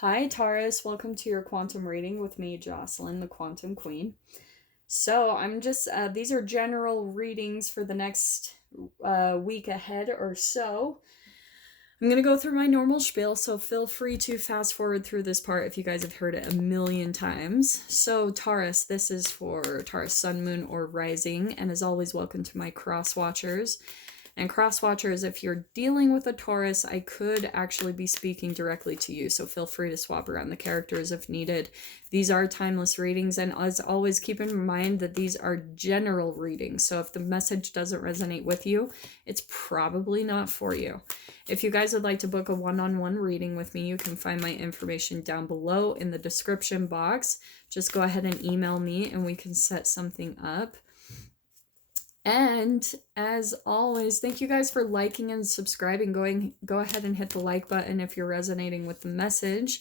Hi, Taurus. Welcome to your quantum reading with me, Jocelyn, the Quantum Queen. So, these are general readings for the next week ahead or so. I'm going to go through my normal spiel, so feel free to fast forward through this part if you guys have heard it a million times. So, Taurus, this is for Taurus, Sun, Moon, or Rising, and as always, welcome to my cross watchers. And cross watchers, if you're dealing with a Taurus, I could actually be speaking directly to you, so feel free to swap around the characters if needed. These are timeless readings, and as always, keep in mind that these are general readings, so if the message doesn't resonate with you, it's probably not for you. If you guys would like to book a one-on-one reading with me, you can find my information down below in the description box. Just go ahead and email me and we can set something up. And as always, thank you guys for liking and subscribing. Go ahead and hit the like button if you're resonating with the message.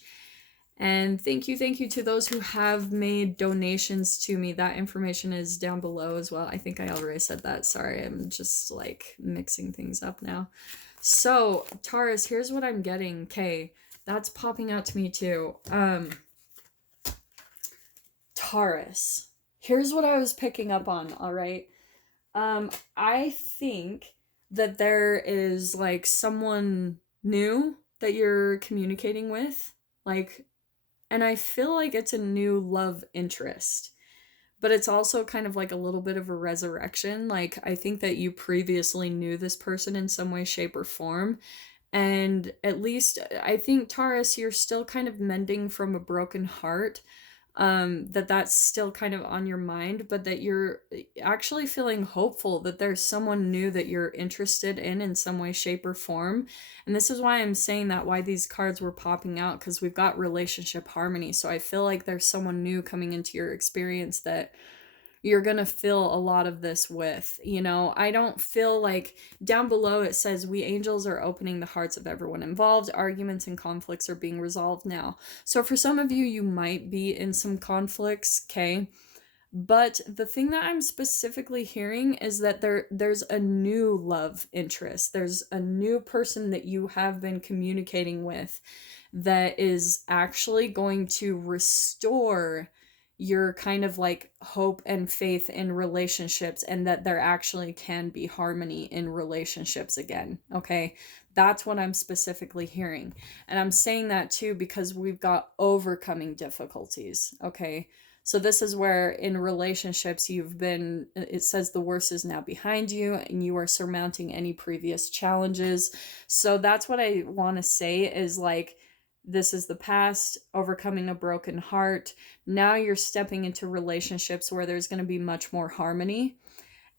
And thank you to those who have made donations to me. That information is down below as well. I think I already said that. Sorry, I'm just like mixing things up now. So, Taurus, here's what I'm getting. Okay, that's popping out to me too. Taurus, here's what I was picking up on, all right? I think that there is like someone new that you're communicating with, like, and I feel like it's a new love interest, but it's also kind of like a little bit of a resurrection. Like, I think that you previously knew this person in some way, shape, or form. And at least I think, Taurus, you're still kind of mending from a broken heart. That's still kind of on your mind, but that you're actually feeling hopeful that there's someone new that you're interested in some way, shape, or form. And this is why I'm saying that, why these cards were popping out, because we've got relationship harmony. So I feel like there's someone new coming into your experience that you're gonna feel a lot of this with, you know. I don't feel like, down below it says, we angels are opening the hearts of everyone involved. Arguments and conflicts are being resolved now. So for some of you, you might be in some conflicts, okay? But the thing that I'm specifically hearing is that there's a new love interest. There's a new person that you have been communicating with that is actually going to restore your kind of like hope and faith in relationships, and that there actually can be harmony in relationships again, okay? That's what I'm specifically hearing. And I'm saying that too because we've got overcoming difficulties, okay? So this is where in relationships it says the worst is now behind you and you are surmounting any previous challenges. So that's what I want to say is like, this is the past, overcoming a broken heart. Now you're stepping into relationships where there's going to be much more harmony.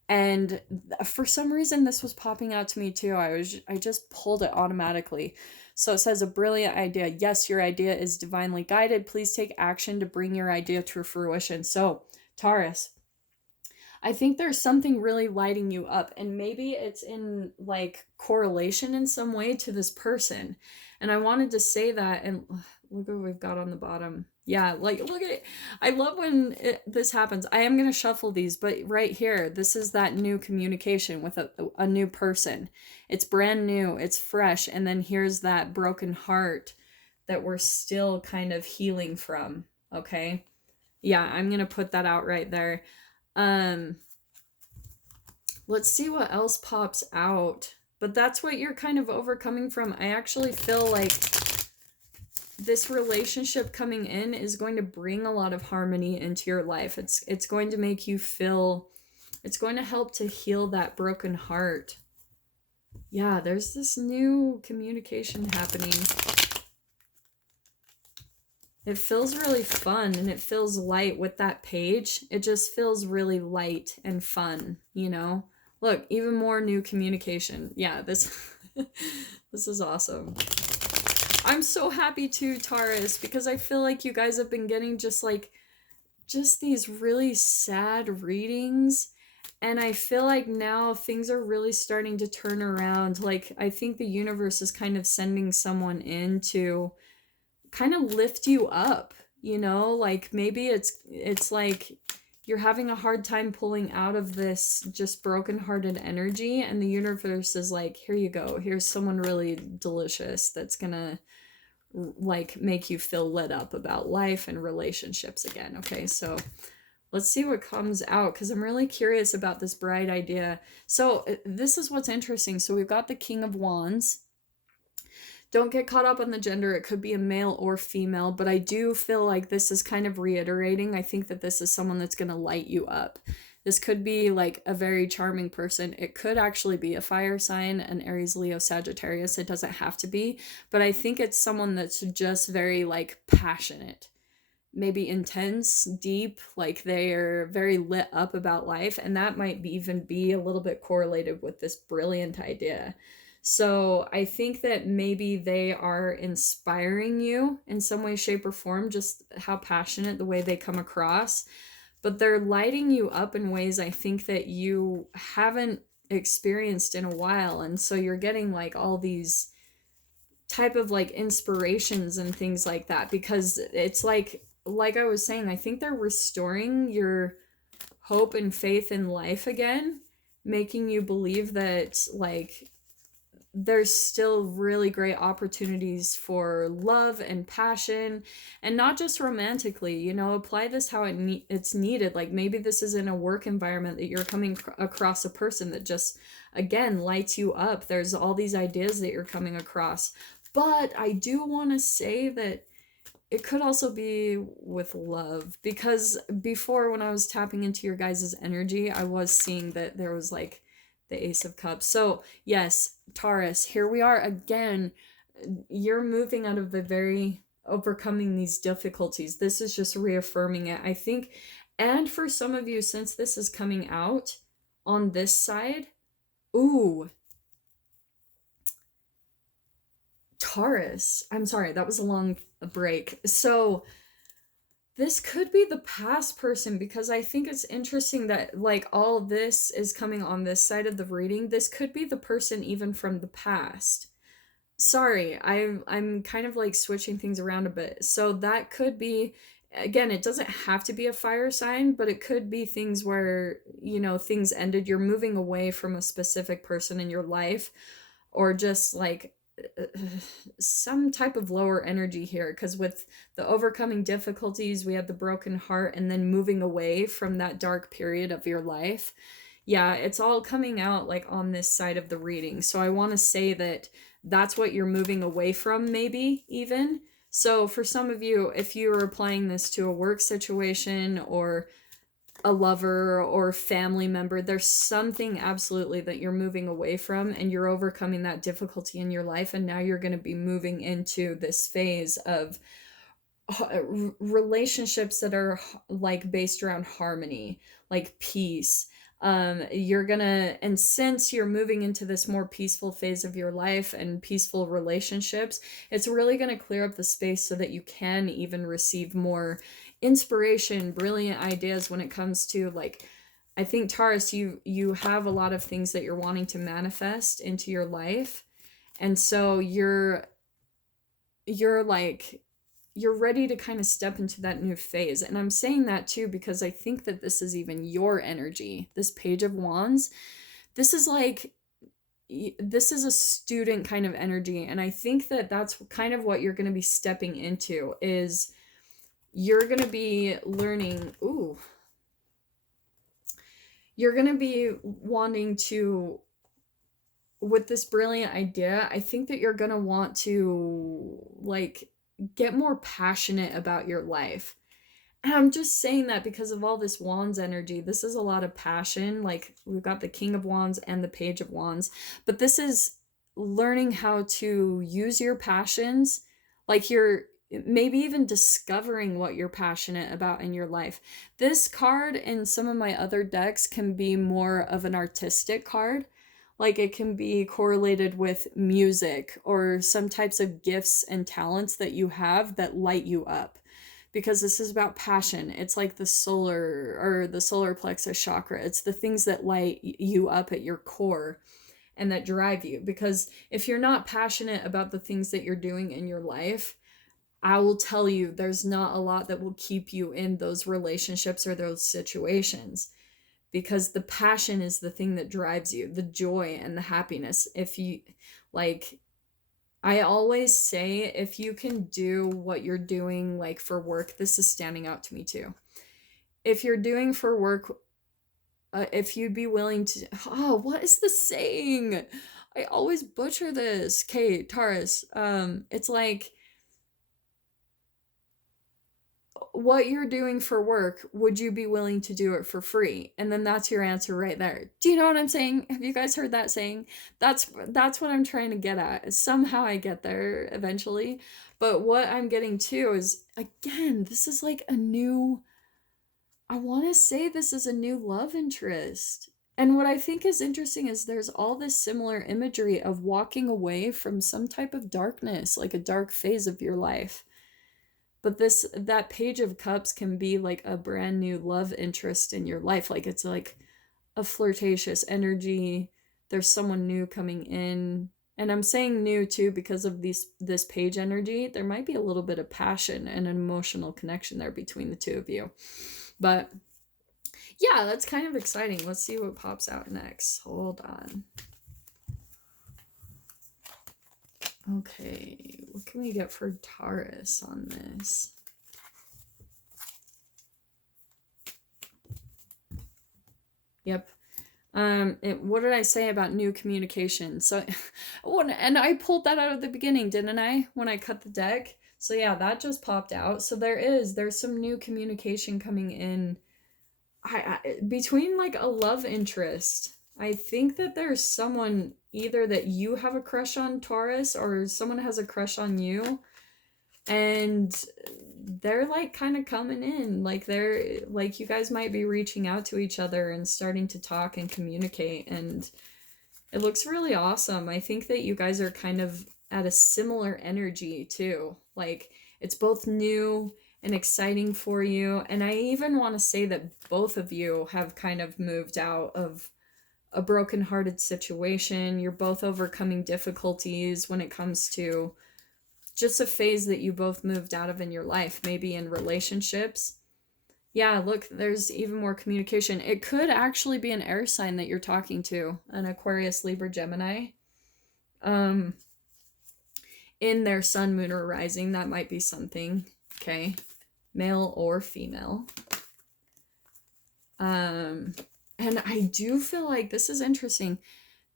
And for some reason, this was popping out to me too. I just pulled it automatically. So it says, a brilliant idea. Yes, your idea is divinely guided. Please take action to bring your idea to fruition. So, Taurus, I think there's something really lighting you up, and maybe it's in like correlation in some way to this person. And I wanted to say that, and look what we've got on the bottom. Yeah, like, look at it. I love when this happens. I am going to shuffle these, but right here, this is that new communication with a new person. It's brand new, it's fresh, and then here's that broken heart that we're still kind of healing from, okay? Yeah, I'm going to put that out right there. Let's see what else pops out. But that's what you're kind of overcoming from. I actually feel like this relationship coming in is going to bring a lot of harmony into your life. It's going to make you feel, it's going to help to heal that broken heart. Yeah, there's this new communication happening. It feels really fun and it feels light with that page. It just feels really light and fun, you know? Look, even more new communication. Yeah, this is awesome. I'm so happy too, Taurus, because I feel like you guys have been getting just these really sad readings. And I feel like now things are really starting to turn around. Like, I think the universe is kind of sending someone in to kind of lift you up, you know? Like, maybe it's like you're having a hard time pulling out of this just brokenhearted energy, and the universe is like, here you go. Here's someone really delicious that's gonna like make you feel lit up about life and relationships again. Okay, so let's see what comes out, because I'm really curious about this bright idea. So this is what's interesting. So we've got the King of Wands. Don't get caught up on the gender. It could be a male or female, but I do feel like this is kind of reiterating. I think that this is someone that's going to light you up. This could be like a very charming person. It could actually be a fire sign, an Aries, Leo, Sagittarius. It doesn't have to be, but I think it's someone that's just very like passionate, maybe intense, deep, like they're very lit up about life, and that might even be a little bit correlated with this brilliant idea. So I think that maybe they are inspiring you in some way, shape, or form, just how passionate, the way they come across, but they're lighting you up in ways I think that you haven't experienced in a while. And so you're getting like all these type of like inspirations and things like that, because it's like I was saying, I think they're restoring your hope and faith in life again, making you believe that like there's still really great opportunities for love and passion, and not just romantically. You know, apply this how it's needed. Like maybe this is in a work environment that you're coming across a person that just again lights you up. There's all these ideas that you're coming across, but I do want to say that it could also be with love, because before, when I was tapping into your guys' energy, I was seeing that there was like the Ace of Cups. So yes, Taurus, here we are again. You're moving out of the very overcoming these difficulties. This is just reaffirming it, I think. And for some of you, since this is coming out on this side, ooh, Taurus. I'm sorry, that was a long break. So this could be the past person, because I think it's interesting that like all this is coming on this side of the reading. This could be the person even from the past. Sorry, I'm kind of like switching things around a bit. So that could be, again, it doesn't have to be a fire sign, but it could be things where, you know, things ended, you're moving away from a specific person in your life, or just like some type of lower energy here, because with the overcoming difficulties, we had the broken heart, and then moving away from that dark period of your life. Yeah, it's all coming out like on this side of the reading. So I want to say that that's what you're moving away from, maybe even. So for some of you, if you are applying this to a work situation or a lover or family member, there's something absolutely that you're moving away from, and you're overcoming that difficulty in your life, and now you're going to be moving into this phase of relationships that are like based around harmony, like peace. You're gonna, and since you're moving into this more peaceful phase of your life and peaceful relationships, it's really gonna clear up the space so that you can even receive more inspiration, brilliant ideas when it comes to like, I think Taurus, you have a lot of things that you're wanting to manifest into your life, and so you're like, you're ready to kind of step into that new phase. And I'm saying that too because I think that this is even your energy. This Page of Wands, this is like, this is a student kind of energy, and I think that that's kind of what you're going to be stepping into, is you're going to be learning, you're going to be wanting to, with this brilliant idea, I think that you're going to want to like get more passionate about your life. And I'm just saying that because of all this Wands energy. This is a lot of passion. Like we've got the King of Wands and the Page of Wands, but this is learning how to use your passions. Like you're maybe even discovering what you're passionate about in your life. This card and some of my other decks can be more of an artistic card. Like it can be correlated with music or some types of gifts and talents that you have that light you up, because this is about passion. It's like the solar plexus chakra. It's the things that light you up at your core and that drive you. Because if you're not passionate about the things that you're doing in your life, I will tell you, there's not a lot that will keep you in those relationships or those situations, because the passion is the thing that drives you, the joy and the happiness. If you like, I always say, if you can do what you're doing, like for work, this is standing out to me too. If you're doing for work, if you'd be willing to, oh, what is the saying? I always butcher this. Okay, Taurus. It's like, what you're doing for work, would you be willing to do it for free? And then that's your answer right there. Do you know what I'm saying? Have you guys heard that saying? That's what I'm trying to get at. Somehow I get there eventually. But what I'm getting to is, again, this is like a new, I want to say this is a new love interest. And what I think is interesting is there's all this similar imagery of walking away from some type of darkness, like a dark phase of your life. But that Page of Cups can be like a brand new love interest in your life. Like it's like a flirtatious energy. There's someone new coming in. And I'm saying new too because of this page energy. There might be a little bit of passion and an emotional connection there between the two of you. But yeah, that's kind of exciting. Let's see what pops out next. Hold on. Okay, what can we get for Taurus on this? Yep. What did I say about new communication? So, and I pulled that out at the beginning, didn't I? When I cut the deck. So yeah, that just popped out. So there's some new communication coming in. Between like a love interest. I think that there's someone either that you have a crush on, Taurus, or someone has a crush on you, and they're like kind of coming in, like they're like, you guys might be reaching out to each other and starting to talk and communicate, and it looks really awesome. I think that you guys are kind of at a similar energy too. Like it's both new and exciting for you, and I even want to say that both of you have kind of moved out of a brokenhearted situation. You're both overcoming difficulties when it comes to just a phase that you both moved out of in your life, maybe in relationships. Yeah, look, there's even more communication. It could actually be an air sign that you're talking to, an Aquarius, Libra, Gemini. In their sun, moon, or rising, that might be something. Okay, male or female. And I do feel like this is interesting.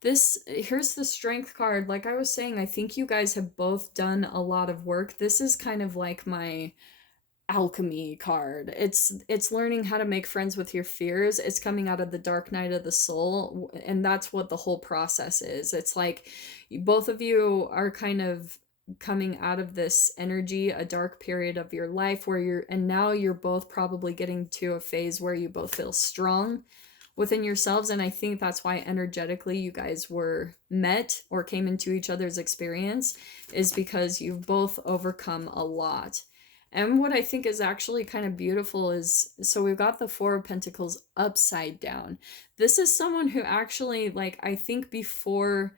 Here's the Strength card. Like I was saying, I think you guys have both done a lot of work. This is kind of like my alchemy card. It's learning how to make friends with your fears. It's coming out of the dark night of the soul, and that's what the whole process is. It's like both of you are kind of coming out of this energy, a dark period of your life where now you're both probably getting to a phase where you both feel strong within yourselves. And I think that's why energetically you guys were met or came into each other's experience, is because you've both overcome a lot. And what I think is actually kind of beautiful is, so we've got the Four of Pentacles upside down. This is someone who actually, like, I think before,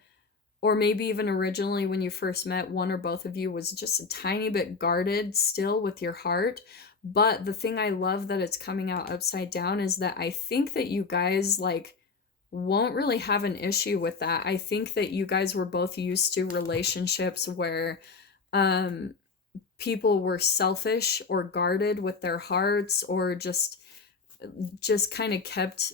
or maybe even originally when you first met, one or both of you was just a tiny bit guarded still with your heart. But the thing I love that it's coming out upside down is that I think that you guys like won't really have an issue with that. I think that you guys were both used to relationships where people were selfish or guarded with their hearts, or just kind of kept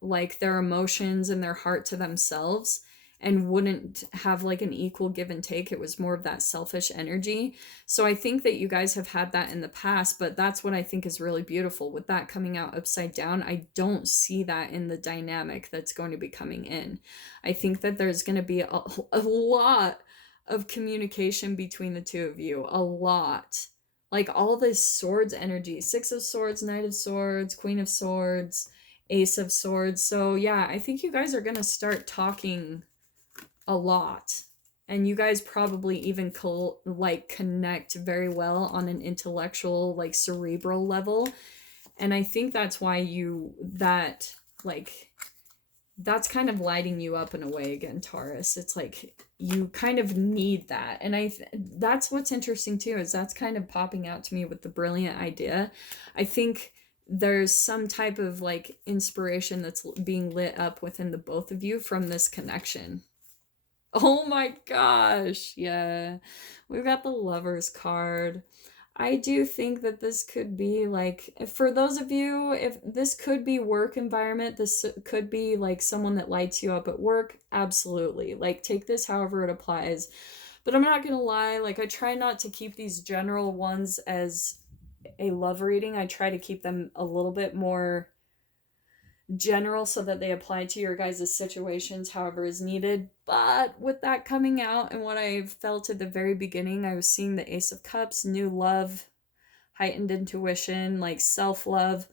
like their emotions and their heart to themselves and wouldn't have like an equal give and take. It was more of that selfish energy. So I think that you guys have had that in the past, but that's what I think is really beautiful with that coming out upside down. I don't see that in the dynamic that's going to be coming in. I think that there's going to be a lot of communication between the two of you, a lot. Like all this swords energy, Six of Swords, Knight of Swords, Queen of Swords, Ace of Swords. So yeah, I think you guys are going to start talking a lot, and you guys probably even connect very well on an intellectual, like cerebral level. And I think that's why that's kind of lighting you up in a way again, Taurus. It's like you kind of need that. And that's what's interesting too, is that's kind of popping out to me with the brilliant idea. I think there's some type of like inspiration that's being lit up within the both of you from this connection. Oh my gosh. Yeah. We've got the Lovers card. I do think that this could be like, for those of you, if this could be work environment, this could be like someone that lights you up at work. Absolutely. Like, take this however it applies. But I'm not gonna lie, like, I try not to keep these general ones as a love reading. I try to keep them a little bit more general so that they apply to your guys' situations however is needed. But with that coming out and what I felt at the very beginning, I was seeing the Ace of Cups, new love, heightened intuition, like self-love.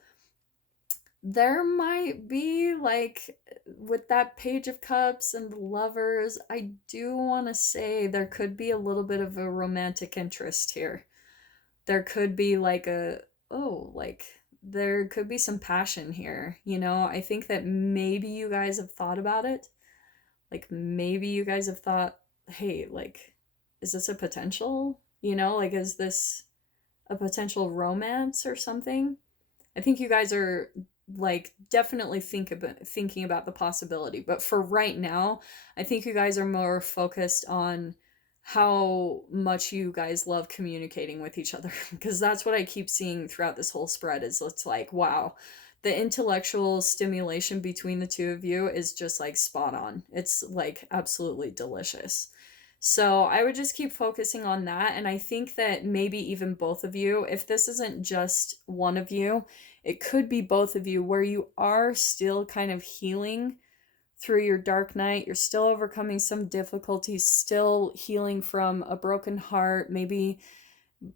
There might be, like, with that Page of Cups and the Lovers, I do want to say there could be a little bit of a romantic interest here. There could be like a, oh, like, there could be some passion here, you know? I think that maybe you guys have thought about it. Like, maybe you guys have thought, hey, like, is this a potential? You know, like, is this a potential romance or something? I think you guys are, like, definitely thinking about the possibility, but for right now, I think you guys are more focused on how much you guys love communicating with each other, because that's what I keep seeing throughout this whole spread. Is it's like, wow, the intellectual stimulation between the two of you is just like spot on. It's like absolutely delicious. So I would just keep focusing on that. And I think that maybe even both of you, if this isn't just one of you, it could be both of you, where you are still kind of healing through your dark night. You're still overcoming some difficulties, still healing from a broken heart. Maybe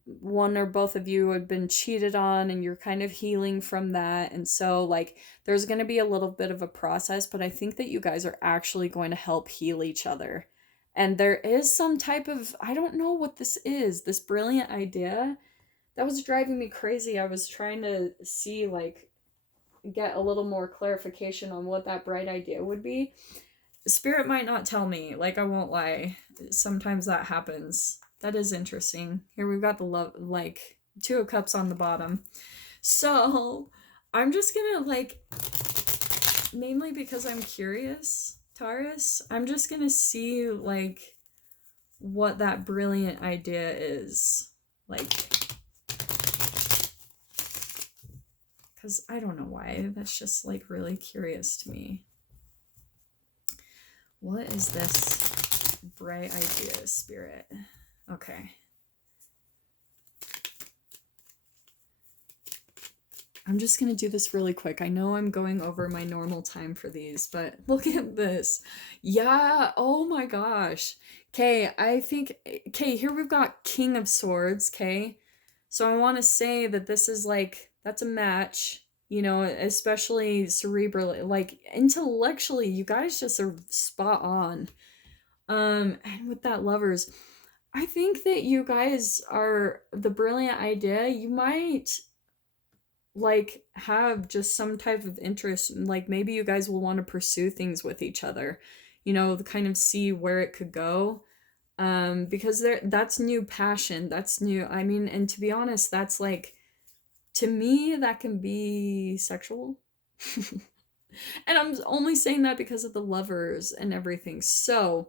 one or both of you had been cheated on and you're kind of healing from that. And so, like, there's going to be a little bit of a process, but I think that you guys are actually going to help heal each other. And there is some type of, I don't know what this is, this brilliant idea that was driving me crazy. I was trying to see, like, get a little more clarification on what that bright idea would be. Spirit might not tell me, like, I won't lie. Sometimes that happens. That is interesting. Here we've got the love, like, Two of Cups on the bottom. So I'm just gonna, like, mainly because I'm curious, Taurus, I'm just gonna see, like, what that brilliant idea is. Like, because I don't know why. That's just, like, really curious to me. What is this bright idea, Spirit? Okay. I'm just going to do this really quick. I know I'm going over my normal time for these, but look at this. Yeah, oh my gosh. Okay, I think, okay, here we've got King of Swords, okay? So I want to say that this is like, that's a match, you know, especially cerebrally, like intellectually, you guys just are spot on. And with that Lovers, I think that you guys are the brilliant idea. You might, like, have just some type of interest, like maybe you guys will want to pursue things with each other, you know, kind of see where it could go. Because that's new passion, that's new, I mean, and to be honest, that's like, to me, that can be sexual. And I'm only saying that because of the Lovers and everything. So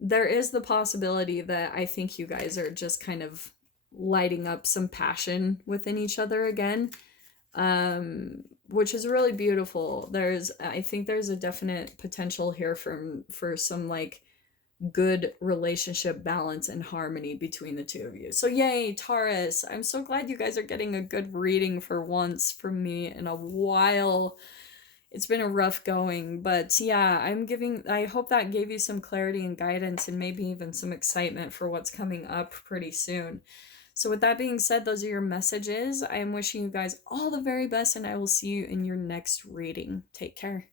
there is the possibility that I think you guys are just kind of lighting up some passion within each other again, which is really beautiful. I think there's a definite potential here for some, like, good relationship balance and harmony between the two of you. So yay, Taurus. I'm so glad you guys are getting a good reading for once from me in a while. It's been a rough going, but yeah, I hope that gave you some clarity and guidance and maybe even some excitement for what's coming up pretty soon. So with that being said, those are your messages. I am wishing you guys all the very best, and I will see you in your next reading. Take care.